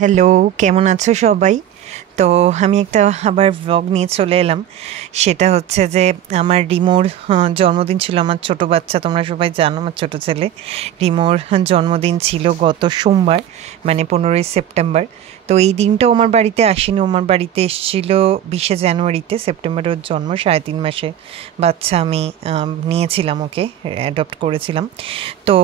Hello, কেমন আছো সবাই? তো আমি একটা আবার ব্লগ নিয়ে চলে এলাম। সেটা হচ্ছে যে আমার রিমোর জন্মদিন ছিল। আমার ছোট বাচ্চা, তোমরা সবাই জানো, আমার ছোট ছেলে রিমোর জন্মদিন ছিল গত সোমবার, মানে 15ই সেপ্টেম্বর। তো এই দিনটাও আমার বাড়িতে আসেনি, আমার বাড়িতে এসেছিল 20শে জানুয়ারিতে। সেপ্টেম্বরে ওর জন্ম, 3.5 মাসে বাচ্চা আমি নিয়েছিলাম, ওকে অ্যাডপ্ট করেছিলাম। তো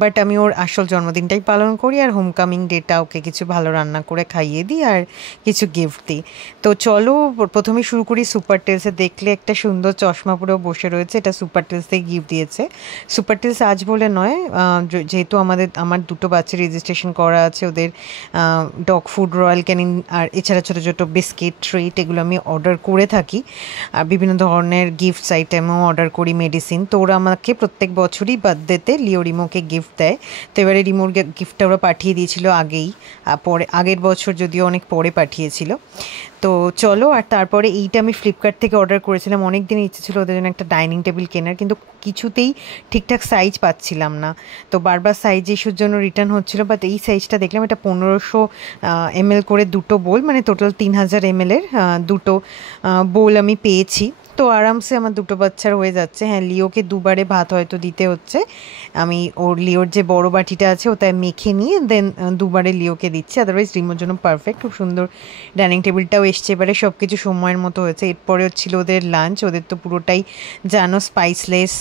বাট আমি ওর আসল জন্মদিনটাই পালন করি, আর হোমকামিং ডেটা ওকে কিছু ভালো রান্না করে খাইয়ে দিই আর কিছু গিফট দিই। তো চলো প্রথমে শুরু করি সুপার টেলসে। দেখলে একটা সুন্দর চশমা পরেও বসে রয়েছে, এটা সুপার টেলস থেকে গিফট দিয়েছে। সুপার টেলস আজ বলে নয়, যেহেতু আমার দুটো বাচ্চার রেজিস্ট্রেশন করা আছে, ওদের ডগ ফুড, রয়্যাল ক্যানিন, আর এছাড়া ছোটো ছোটো বিস্কিট, ট্রিট, এগুলো আমি অর্ডার করে থাকি। আর বিভিন্ন ধরনের গিফটস আইটেমও অর্ডার করি, মেডিসিন। তো ওরা আমাকে প্রত্যেক বছরই বার্থডেতে লিও রিমোকে গিফট দেয়। তো এবারে রিমোর গিফটটা ওরা পাঠিয়ে দিয়েছিল আগেই, পরে আগের বছর যদিও অনেক পরে পাঠিয়েছিল। তো চলো, আর তারপরে এইটা আমি ফ্লিপকার্ট থেকে অর্ডার করেছিলাম। অনেক দিনের ইচ্ছে ছিল ওদের জন্য একটা ডাইনিং টেবিল কেনার, কিন্তু কিছুতেই ঠিকঠাক সাইজ পাচ্ছিলাম না। তো বারবার সাইজ ইস্যুর জন্য রিটার্ন হচ্ছিলো, বাট এই সাইজটা দেখলাম, এটা 1500 ml করে দুটো বোল, মানে টোটাল 3000 ml-এর দুটো বোল আমি পেয়েছি। তো আরামসে আমার দুটো বাচ্চার হয়ে যাচ্ছে। হ্যাঁ, লিওকে দুবারে ভাত হয়তো দিতে হচ্ছে। আমি লিওর যে বড় বাটিটা আছে ওটায় মেখে নিয়ে দেন দুবারে লিওকে দিচ্ছি, আদারওয়াইজ রিমোর জন্য পারফেক্ট। খুব সুন্দর ডাইনিং টেবিলটাও এসছে, এবারে সব কিছু সময়ের মতো হয়েছে। এরপরে ছিল ওদের লাঞ্চ। ওদের তো পুরোটাই জানো স্পাইসলেস,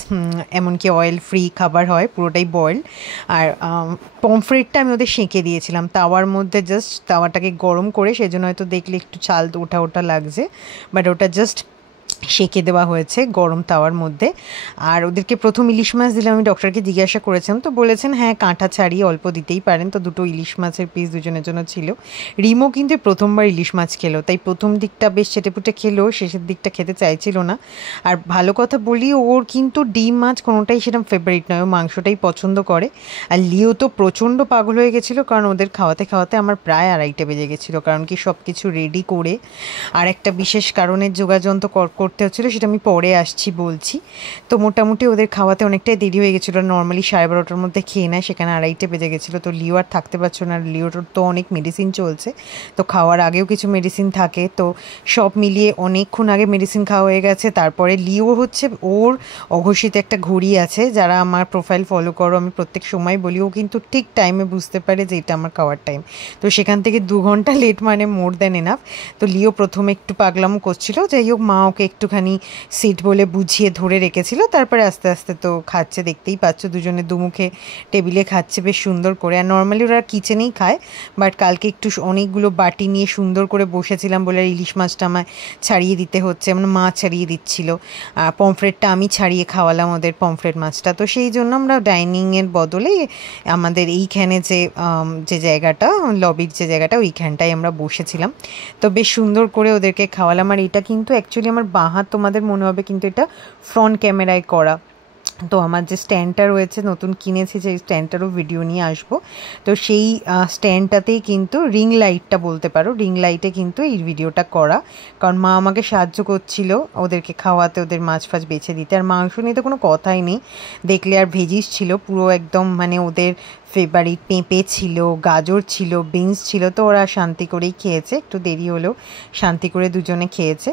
এমনকি অয়েল ফ্রি খাবার হয়, পুরোটাই বয়েল। আর পমফ্রেটটা আমি ওদের সেঁকে দিয়েছিলাম তাওয়ার মধ্যে, জাস্ট তাওয়াটাকে গরম করে, সেজন্য হয়তো দেখলে একটু চাল ওঠা ওঠা লাগছে, বাট ওটা জাস্ট সেঁকে দেওয়া হয়েছে গরম তাওয়ার মধ্যে। আর ওদেরকে প্রথম ইলিশ মাছ দিলাম, আমি ডক্টরকে জিজ্ঞাসা করেছিলাম, তো বলেছেন হ্যাঁ কাঁটা ছাড়িয়ে অল্প দিতেই পারেন। তো দুটো ইলিশ মাছের পিস দুজনের জন্য ছিল। রিমো কিন্তু প্রথমবার ইলিশ মাছ খেলো, তাই প্রথম দিকটা বেশ চেটেপুটে খেলো, শেষের দিকটা খেতে চাইছিল না। আর ভালো কথা বলি, ওর কিন্তু ডিম মাছ কোনোটাই সেরকম ফেভারিট নয়, ও মাংসটাই পছন্দ করে। আর লিও তো প্রচণ্ড পাগল হয়ে গেছিলো, কারণ ওদের খাওয়াতে খাওয়াতে আমার প্রায় 2:30 বেজে গেছিলো, কারণ কি সব কিছু রেডি করে। আর একটা বিশেষ কারণের যোগাযোগ তো করতে হচ্ছিলো, সেটা আমি পরে আসছি বলছি। তো মোটামুটি ওদের খাওয়াতে অনেকটাই দেরি হয়ে গেছিলো, নর্মালি 12:30টার মধ্যে খেয়ে নেয়, সেখানে 2:30 বেজে গেছিলো। তো লিও আর থাকতে পারছো না, লিওর তো অনেক মেডিসিন চলছে, তো খাওয়ার আগেও কিছু মেডিসিন থাকে। তো সব মিলিয়ে অনেকক্ষণ আগে মেডিসিন খাওয়া হয়ে গেছে। তারপরে লিও হচ্ছে, ওর অঘোষিত একটা ঘড়ি আছে, যারা আমার প্রোফাইল ফলো করো, আমি প্রত্যেক সময় বলি, ও কিন্তু ঠিক টাইমে বুঝতে পারে যে এটা আমার খাওয়ার টাইম। তো সেখান থেকে 2 ঘন্টা লেট মানে মোর দ্যান এনাফ। তো লিও প্রথমে একটু পাগলামো করছিল, যাই হোক মা ওকে একটুখানি সিট বলে বুঝিয়ে ধরে রেখেছিল। তারপরে আস্তে আস্তে তো খাচ্ছে, দেখতেই পাচ্ছ, দুজনে দুমুখে টেবিলে খাচ্ছে বেশ সুন্দর করে। আর নর্মালি ওরা কিচেনেই খায়, বাট কালকে একটু অনেকগুলো বাটি নিয়ে সুন্দর করে বসেছিলাম বলে আর ইলিশ মাছটা আমায় ছাড়িয়ে দিতে হচ্ছে, মানে মা ছাড়িয়ে দিচ্ছিল। আর পমফ্রেটটা আমি ছাড়িয়ে খাওয়ালাম ওদের, পমফ্রেট মাছটা। তো সেই জন্য আমরা ডাইনিংয়ের বদলে আমাদের এইখানে যে যে জায়গাটা, লবির যে জায়গাটা, ওইখানটায় আমরা বসেছিলাম। তো বেশ সুন্দর করে ওদেরকে খাওয়ালাম। আর এটা কিন্তু অ্যাকচুয়ালি আমার বাঁ হাত, তোমাদের মনে হবে, কিন্তু এটা ফ্রন্ট ক্যামেরায় করা। তো আমার যে স্ট্যান্ডটা রয়েছে, নতুন কিনেছি, যে স্ট্যান্ডটারও ভিডিও নিয়ে আসবো। তো সেই স্ট্যান্ডটাতেই কিন্তু রিং লাইটটা বলতে পারো, রিং লাইটে কিন্তু এই ভিডিওটা করা, কারণ মা আমাকে সাহায্য করছিল ওদেরকে খাওয়াতে, ওদের মাছ ফাছ বেছে দিতে। আর মাংস নিয়ে তো কোনো কথাই নেই, দেখলে আর ভেজিস ছিল পুরো একদম, মানে ওদের ফেভারিট পেঁপে ছিল, গাজর ছিল, বিনস ছিল। তো ওরা শান্তি করেই খেয়েছে, একটু দেরি হলেও শান্তি করে দুজনে খেয়েছে।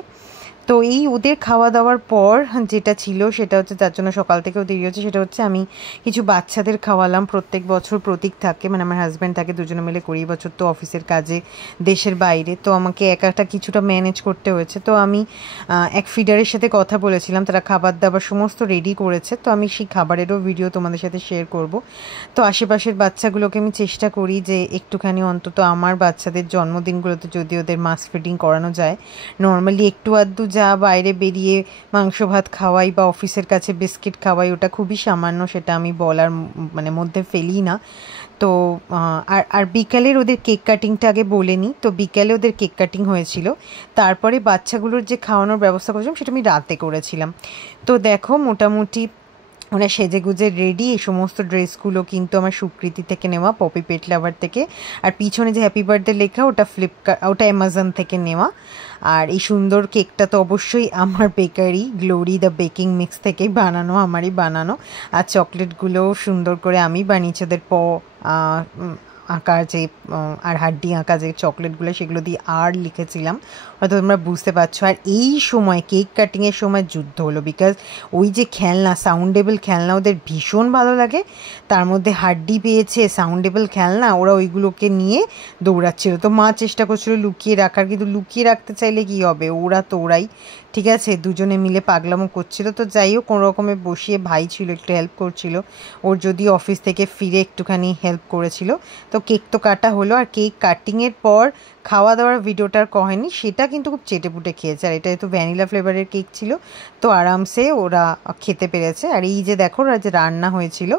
তো এই ওদের খাওয়া দাওয়ার পর যেটা ছিল সেটা হচ্ছে, যার জন্য সকাল থেকেও দেরি হচ্ছে, সেটা হচ্ছে আমি কিছু বাচ্চাদের খাওয়ালাম। প্রত্যেক বছর প্রতীক থাকে, মানে আমার হাজব্যান্ড থাকে, দুজনে মিলে করি। বছর তো অফিসের কাজে দেশের বাইরে, তো আমাকে একাটা কিছুটা ম্যানেজ করতে হয়েছে। তো আমি এক ফিডারের সাথে কথা বলেছিলাম, তারা খাবার দাবার সমস্ত রেডি করেছে। তো আমি সেই খাবারেরও ভিডিও তোমাদের সাথে শেয়ার করব। তো আশেপাশের বাচ্চাগুলোকে আমি চেষ্টা করি যে একটুখানি অন্তত আমার বাচ্চাদের জন্মদিনগুলোতে যদি ওদের মাস্ক ফিডিং করানো যায়, নর্মালি একটু আধটু যা বাইরে বেরিয়ে মাংস ভাত খাওয়াই বা অফিসের কাছে বিস্কিট খাওয়াই, ওটা খুবই সামান্য, সেটা আমি বলার মানে মধ্যে ফেলি না। তো আর আর বিকালের ওদের কেক কাটিংটা আগে বলে নিই। তো বিকালে ওদের কেক কাটিং হয়েছিল, তারপরে বাচ্চাগুলোর যে খাওয়ানোর ব্যবস্থা করেছিলাম সেটা আমি রাতে করেছিলাম। তো দেখো মোটামুটি ওরা সেজেগুজে রেডি। এই সমস্ত ড্রেসগুলো কিন্তু আমার সুকৃতি থেকে নেওয়া, পপি পেট লাভার থেকে। আর পিছনে যে হ্যাপি বার্থডে লেখা, ওটা ওটা অ্যামাজন থেকে নেওয়া। আর এই সুন্দর কেকটা তো অবশ্যই আমার bakery glory the baking mix থেকেই বানানো, আমারই বানানো। আর চকলেটগুলোও সুন্দর করে আমি বানিয়েছি ওদের আঁকা যে আর হাড্ডি আঁকা যে চকলেটগুলো সেগুলো দিয়ে আর লিখেছিলাম, হয়তো তোমরা বুঝতে পারছো। আর এই সময় কেক কাটিংয়ের সময় যুদ্ধ হলো, বিকজ ওই যে খেলনা সাউন্ডেবল খেলনা ওদের ভীষণ ভালো লাগে, তার মধ্যে হাড্ডি পেয়েছে সাউন্ডেবল খেলনা, ওরা ওইগুলোকে নিয়ে দৌড়াচ্ছিল। তো মা চেষ্টা করছিল লুকিয়ে রাখার, কিন্তু লুকিয়ে রাখতে চাইলে কী হবে, ওরা তো ওরাই, ঠিক আছে, দুজনে মিলে পাগলামো করছিল। তো যাই হোক কোনো রকমে বসিয়ে, ভাই ছিল একটু হেল্প করছিল, ওর যদি অফিস থেকে ফিরে একটুখানি হেল্প করেছিল। তো কেক তো কাটা হলো, আর কেক কাটিংয়ের পর খাওয়া দাওয়ার ভিডিওটার কহেনি, সেটা কিন্তু খুব চেটেপুটে খেয়েছে। আর এটা তো ভ্যানিলা ফ্লেভারের কেক ছিল, তো আরামসে ওরা খেতে পেরেছে। আর এই যে দেখো ওরা যে রান্না হয়েছিল,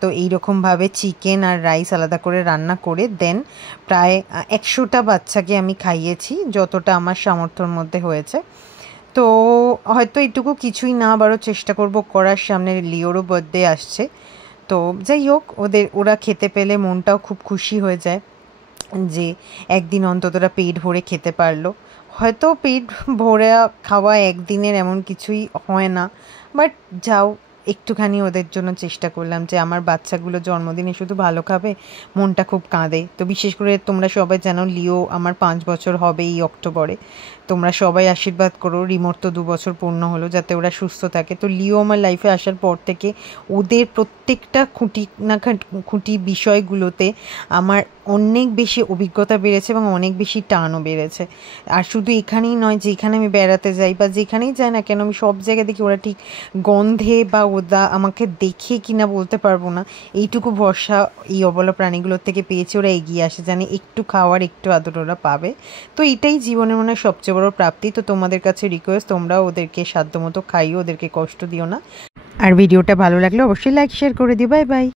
তো এইরকমভাবে চিকেন আর রাইস আলাদা করে রান্না করে দেন প্রায় 100টা বাচ্চাকে আমি খাইয়েছি, যতটা আমার সামর্থ্যর মধ্যে হয়েছে। তো হয়তো এটুকু কিছুই না, আবারও চেষ্টা করব করার। সামনে লিওরও বার্থডে আসছে, তো যাই হোক ওরা খেতে পেলে মনটাও খুব খুশি হয়ে যায় যে একদিন অন্তত ওরা পেট ভরে খেতে পারলো। হয়তো পেট ভরে খাওয়া একদিনের এমন কিছুই হয় না, বাট যাও একটুখানি ওদের জন্য চেষ্টা করলাম যে আমার বাচ্চাগুলো জন্মদিনে শুধু ভালো খাবে, মনটা খুব কাঁদে। তো বিশেষ করে তোমরা সবাই জানো লিও আমার 5 বছর হবে এই অক্টোবরে, তোমরা সবাই আশীর্বাদ করো। রিমোর তো 2 বছর পূর্ণ হলো, যাতে ওরা সুস্থ থাকে। তো লিও আমার লাইফে আসার পর থেকে ওদের প্রত্যেকটা খুঁটি বিষয়গুলোতে আমার অনেক বেশি অভিজ্ঞতা বেড়েছে এবং অনেক বেশি টানও বেড়েছে। আর শুধু এখানেই নয়, যেখানে আমি বেড়াতে যাই বা যেখানেই যাই না কেন, আমি সব জায়গায় দেখি ওরা ঠিক গন্ধে বা ওদা আমাকে দেখে কিনা বলতে পারবো না, এইটুকু ভরসা এই অবলা প্রাণীগুলোর থেকে পেয়েছে। ওরা এগিয়ে আসে, জানে একটু খাওয়ার একটু আদর ওরা পাবে। তো এটাই জীবনের মনে হয় সবচেয়ে বড় প্রাপ্তি। তো তোমাদের কাছে রিকোয়েস্ট, তোমরাও ওদেরকে সাধ্যমতো খাইও, ওদেরকে কষ্ট দিও না। আর ভিডিওটা ভালো লাগলে অবশ্যই লাইক শেয়ার করে দিও। Bye bye.